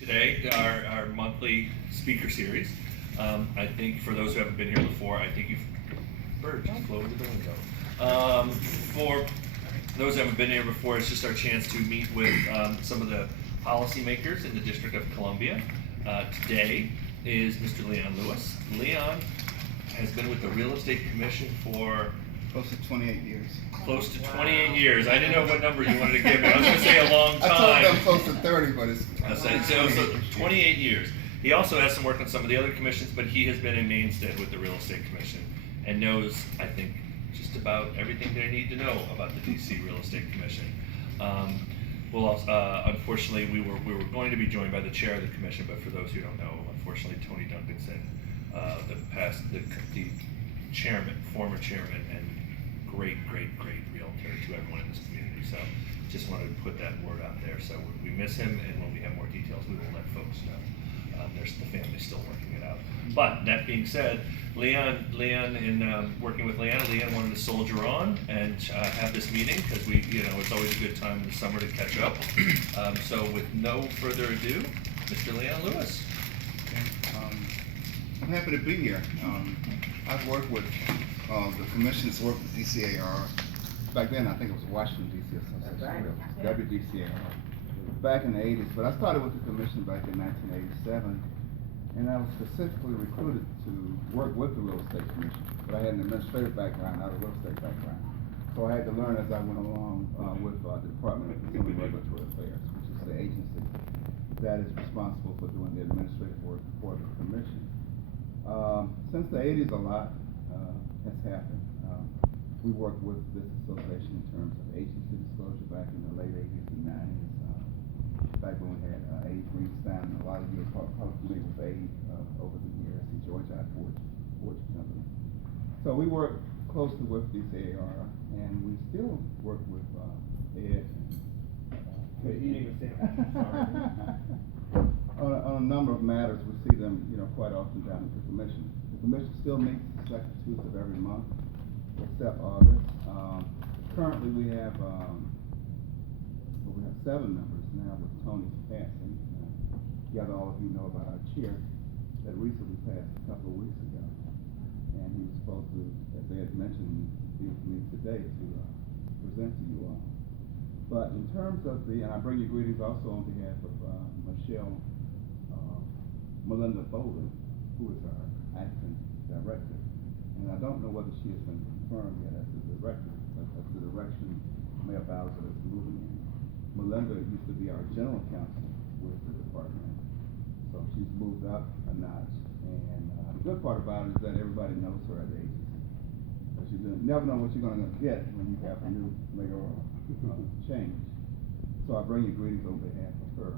Today, our monthly speaker series. I think for those who haven't been here before, I think birds just flew into the window. For those who haven't been here before, it's just our chance to meet with some of the policymakers in the District of Columbia. Today is Mr. Leon Lewis. Leon has been with the Real Estate Commission for Close to 28 years. close to 28 years. I didn't know what number you wanted to give me. I was going to say a long time. I told them close to 30, but it's So 28 years. He also has some work on some of the other commissions, but he has been a mainstay with the Real Estate Commission and knows, I think, just about everything they need to know about the DC Real Estate Commission. Unfortunately, we were going to be joined by the chair of the commission, but for those who don't know, unfortunately, Tony Duncanson, the chairman, former chairman, and great realtor to everyone in this community. So just wanted to put that word out there. So we miss him, and when we have more details, we will let folks know. The family's still working it out. But that being said, Leon, and working with Leon wanted to soldier on and have this meeting because it's always a good time in the summer to catch up. So with no further ado, Mr. Leon Lewis. I'm happy to be here. I've worked with the commission's work with DCAR. Back then, I think it was Washington DC Association, WDCAR. Back in the 80s, but I started with the commission back in 1987, and I was specifically recruited to work with the Real Estate Commission. But I had an administrative background, not a real estate background. So I had to learn as I went along with the Department of Consumer Regulatory Affairs, which is the agency that is responsible for doing the administrative work for the commission. Since the 80s, a lot has happened. We worked with this association in terms of agency disclosure back in the late 80s and 90s. Back when we had Abe Greenstein, and a lot of you are probably familiar with Abe over the years, the Georgia Forge Company. So we work closely with DCAR, and we still work with Ed. On a number of matters, we see them, quite often down at the commission. The commission still meets the second Tuesday of every month, except August. Currently, we have 7 members now with Tony's passing. Gather all of you know about our chair that recently passed a couple of weeks ago, and he was supposed to, as they had mentioned, be with me today to present to you all. But in terms of and I bring you greetings also on behalf of Michelle Melinda Bolden, who is our acting director. And I don't know whether she has been confirmed yet as the director, but that's the direction Mayor Bowser is moving in. Melinda used to be our general counsel with the department, so she's moved up a notch. And the good part about it is that everybody knows her at the agency. But you never know what you're going to get when you have a new mayoral change. So I bring you greetings on behalf of her.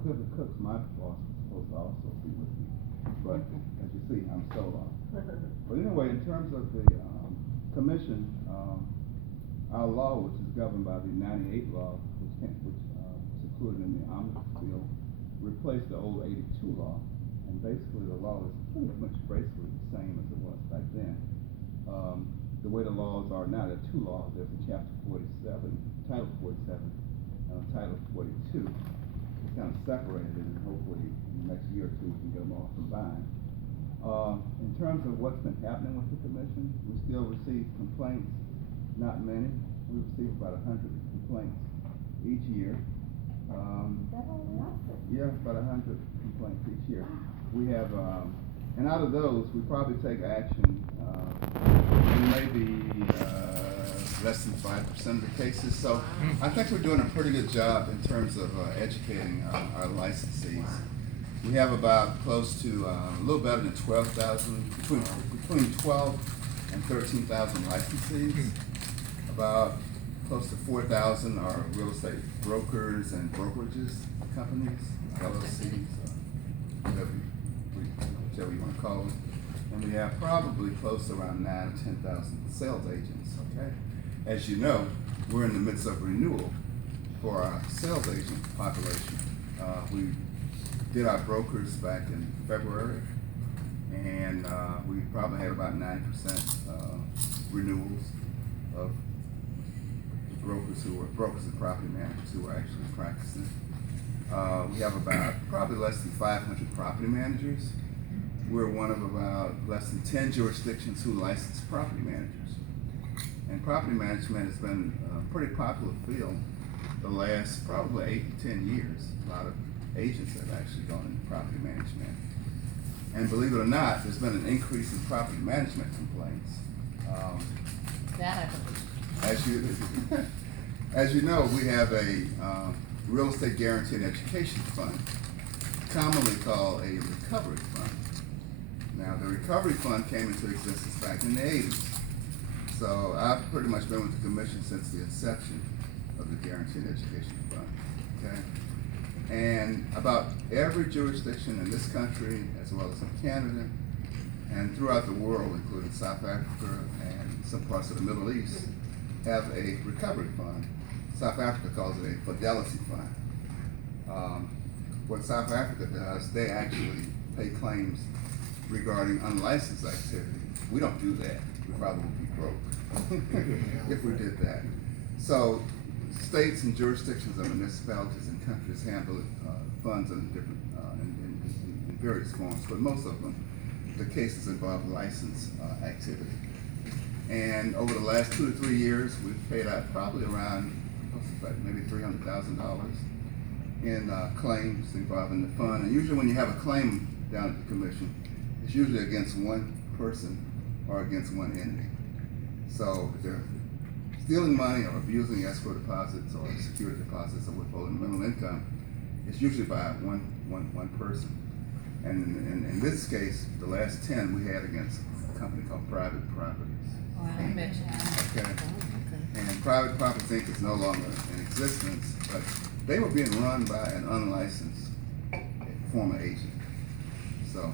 Clifford Cooks, my boss, was supposed to also be with me, but as you see, I'm solo. But anyway, in terms of the commission, our law, which is governed by the '98 law, which was included in the omnibus bill, replaced the old '82 law, and basically the law is pretty much basically the same as it was back then. The way the laws are now, there are 2 laws. There's a Chapter 47, Title 47, and Title 42. It's kind of separated, and hopefully in the next year or 2 we can get them all combined. In terms of what's been happening with the commission, we still receive complaints, not many. We receive about 100 complaints each year. Yeah, about 100 complaints each year. We have, and out of those, we probably take action maybe less than 5% of the cases. So I think we're doing a pretty good job in terms of educating our licensees. We have about close to a little better than 12,000, between 12 and 13,000 licensees. About close to 4,000 are real estate brokers and brokerages companies, LLCs, whichever you want to call them. And we have probably close to around 9,000 to 10,000 sales agents, okay? As you know, we're in the midst of renewal for our sales agent population. We did our brokers back in February, and we probably had about 9% renewals of brokers and property managers who were actually practicing. We have about probably less than 500 property managers. We're one of about less than 10 jurisdictions who license property managers. And property management has been a pretty popular field the last probably 8 to 10 years. A lot of agents have actually gone into property management. And believe it or not, there's been an increase in property management complaints. That I believe. As you know, we have a real estate guarantee and education fund, commonly called a recovery fund. Now, the recovery fund came into existence back in the 80s. So I've pretty much been with the commission since the inception of the Guaranteed Education Fund, okay? And about every jurisdiction in this country, as well as in Canada, and throughout the world, including South Africa and some parts of the Middle East, have a recovery fund. South Africa calls it a fidelity fund. What South Africa does, they actually pay claims regarding unlicensed activity. We don't do that. We probably would be broke if we did that. So states and jurisdictions and municipalities and countries handle funds in different in various forms, but most of them, the cases involve license activity. And over the last 2 to 3 years, we've paid out probably around maybe $300,000 in claims involving the fund. And usually when you have a claim down at the commission, it's usually against one person or against one entity. So if they're stealing money or abusing escrow deposits or security deposits or withholding minimum income, it's usually by one person. And in this case, the last 10 we had against a company called Private Properties. Oh, I mentioned that. Okay. And Private Properties Inc. is no longer in existence, but they were being run by an unlicensed former agent. So,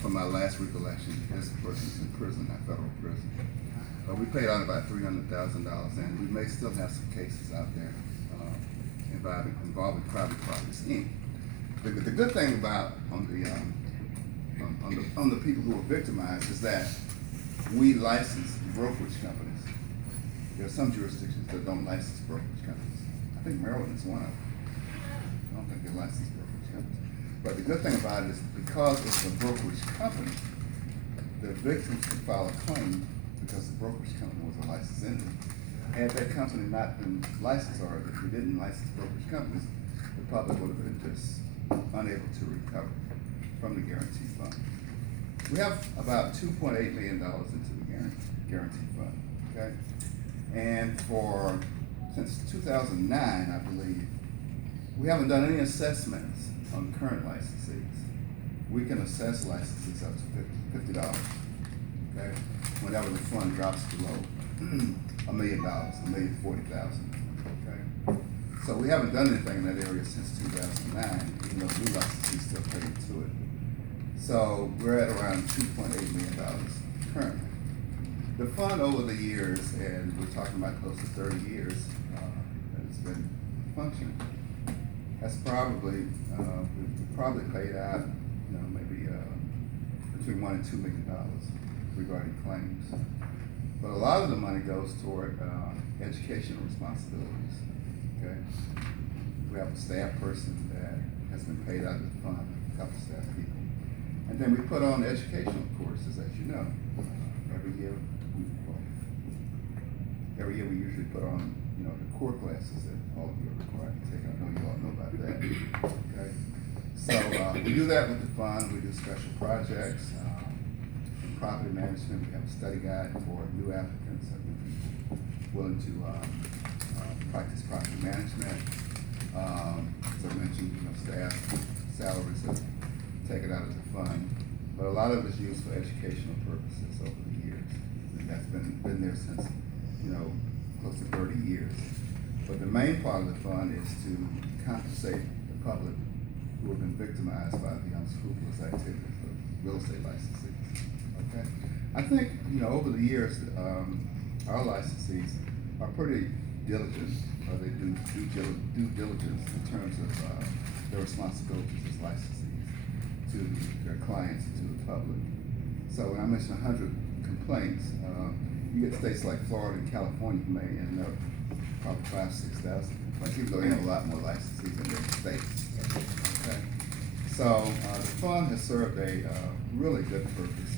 from my last recollection, this person's in prison, at federal prison. But we paid out about $300,000, and we may still have some cases out there involving Private Properties Inc. The good thing about on the people who are victimized is that we license brokerage companies. There are some jurisdictions that don't license brokerage companies. I think Maryland is one of them. I don't think they license brokerage companies. But the good thing about it is because it's a brokerage company, the victims can file a claim because the brokerage company was a licensed entity. Had that company not been licensed, or if we didn't license brokerage companies, the public would have been just unable to recover from the guarantee fund. We have about $2.8 million into the guarantee fund, okay? And since 2009, I believe, we haven't done any assessments on current licensees. We can assess licensees up to $50, okay? Whenever the fund drops below $1 million, $1,040,000, okay? So we haven't done anything in that area since 2009, even though new licensees still pay into it. So we're at around $2.8 million currently. The fund over the years, and we're talking about close to 30 years that it's been functioning, has probably, we've probably paid out, maybe between $1 and $2 million regarding claims. But a lot of the money goes toward educational responsibilities, okay? We have a staff person that has been paid out of the fund, a couple staff people. And then we put on educational courses, as you know. Every year we usually put on, the core classes that all of you are required to take. I know you all know about that, okay? So we do that with the fund. We do special projects. In property management, we have a study guide for new applicants that would be willing to practice property management. As I mentioned, staff salaries are taken out of the fund. But a lot of it is used for educational purposes over the years. And that's been there since, close to 30 years. But the main part of the fund is to compensate the public who have been victimized by the unscrupulous activities of real estate licensees. Okay? I think, over the years, our licensees are pretty diligent, or they do due diligence in terms of their responsibilities as licensees to their clients and to the public. So when I mentioned 100 complaints, you get states like Florida and California, you may end up probably 5,000 to 6,000 complaints, even though they have a lot more licenses in their states. Okay. So, the fund has served a, really good purpose.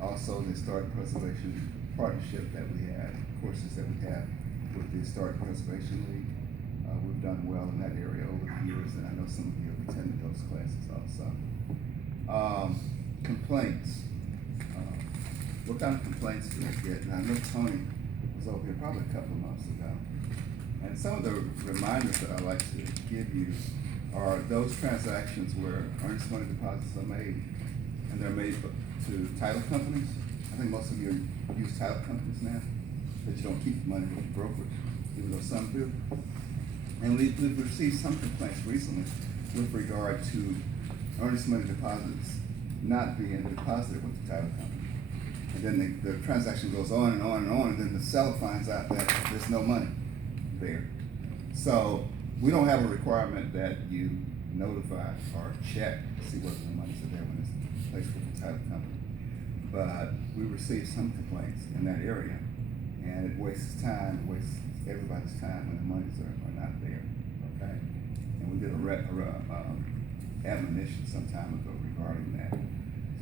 Also, the historic preservation partnership that we have, courses that we have with the Historic Preservation League. We've done well in that area over the years, and I know some of you have attended those classes also. Complaints. What kind of complaints do we get? And I know Tony was over here probably a couple of months ago. And some of the reminders that I like to give you are those transactions where earnest money deposits are made, and they're made to title companies. I think most of you use title companies now, that you don't keep the money with the brokerage, even though some do. And we've received some complaints recently with regard to earnest money deposits not being deposited with the title company. And then the transaction goes on and on and on, and then the seller finds out that there's no money there. So we don't have a requirement that you notify or check to see whether the monies are there when it's placed with the title company. But we received some complaints in that area, and it wastes time, it wastes everybody's time when the monies are not there, okay? And we did a admonition some time ago regarding that.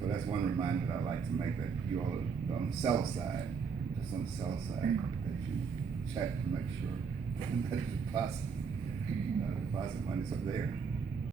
So that's one reminder that I'd like to make, that you all are on the seller side, just on the seller side, that you check to make sure that the deposit monies are there.